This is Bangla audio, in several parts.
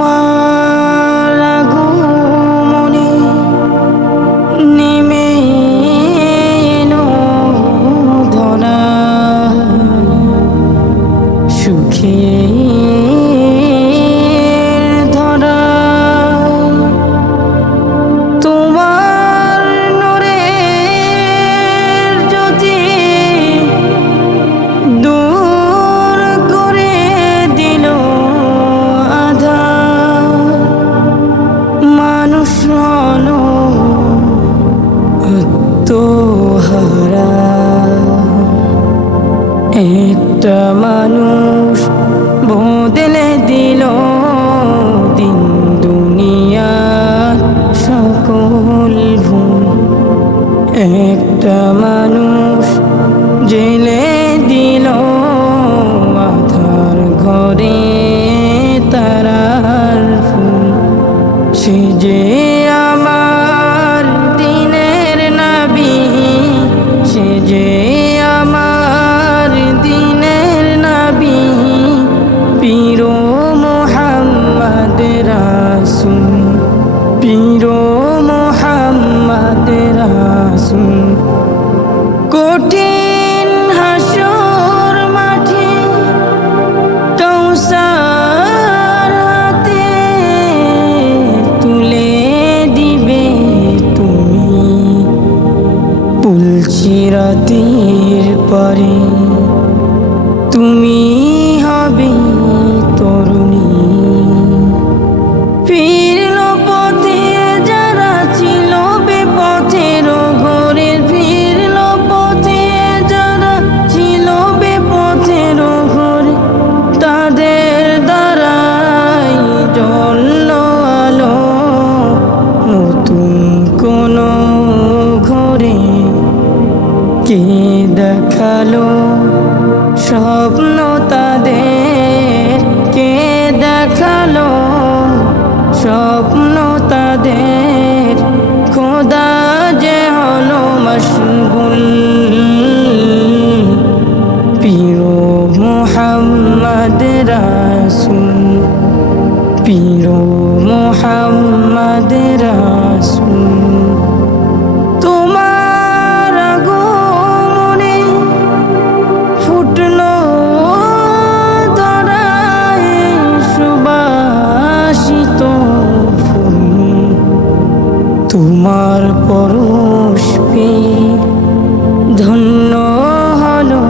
তোমার আগমনে নেমে এলো ধরায় সুখের ধরায়। তোমার নূরের জ্যোতি দূর করে দিল আঁধার। মানুষ হলো আত্মহারা, একটা মানুষ বদলে দিল দিন দুনিয়ার সকল ভুল। একটা মানুষ জেলে দিল আধার ঘরে তারার ফুল। সে যে আমার দিনের নবী, সে যে আমার দিনের নবী, পীর মুহাম্মদ রাসূল, পীর মুহাম্মদ রাসূল। কঠিন হাসর মাঠে কাউসার হাতে তুলে দিবে তুমি পুলসিরাতের পরে। তুমি হবে তরুণী। ফিরল পথে যারা ছিল বেপথের ঘরে, ফিরল পথে যারা ছিল বেপথের ঘরে, তাদের দ্বারাই জ্বলল আলো নতুন কোন ঘরে। কে দেখালো স্বপ্ন তাদের, কে দেখালো স্বপ্ন তাদের, খোদা যে হলো মশগুল। পীর মুহাম্মদ রাসূল, পীর মুহাম্মদ রাসূল। তোমার আগমনে ফুটলো ধরায় সুবাসিত ফুল। তোমার পরশ পেয়ে ধন্য হলো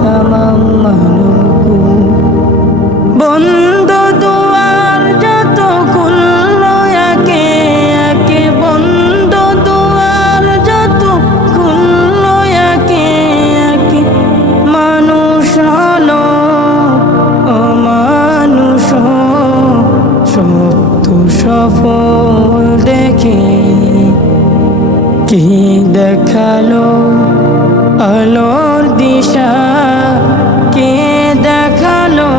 তামাম মানবকুল। বন্ধ দুয়ার যত খুলল একে একে, বন্ধ দুয়ার যত খুলল একে একে, মানুষ হলো অমানুষ সত্য সফল দেখে। কে দেখালো আলোর দিশা, কে দেখালো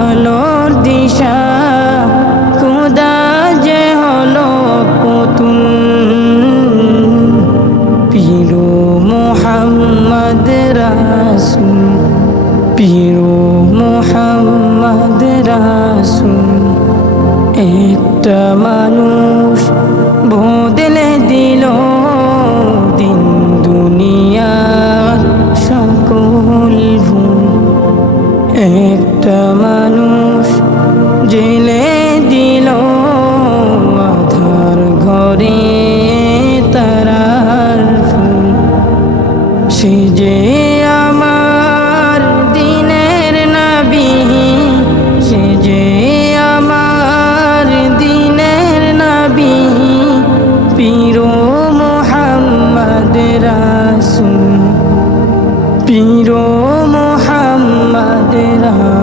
আলোর দিশা, খোদা যে হলো পুতুল। পীর মুহাম্মদ রাসূল, পীর মুহাম্মদ রাসূল। একটা মানুষ বদলে দিল দিন দুনিয়ার সকল ভুল। একটা মানুষ জেলে দিল আধার ঘরে তারার ফুল। সে যে আমার দিনের নবী, সে যে আমার দিনের নবী, পীর মুহাম্মদ রাসূল, পীর মুহাম্মদ রাসূল।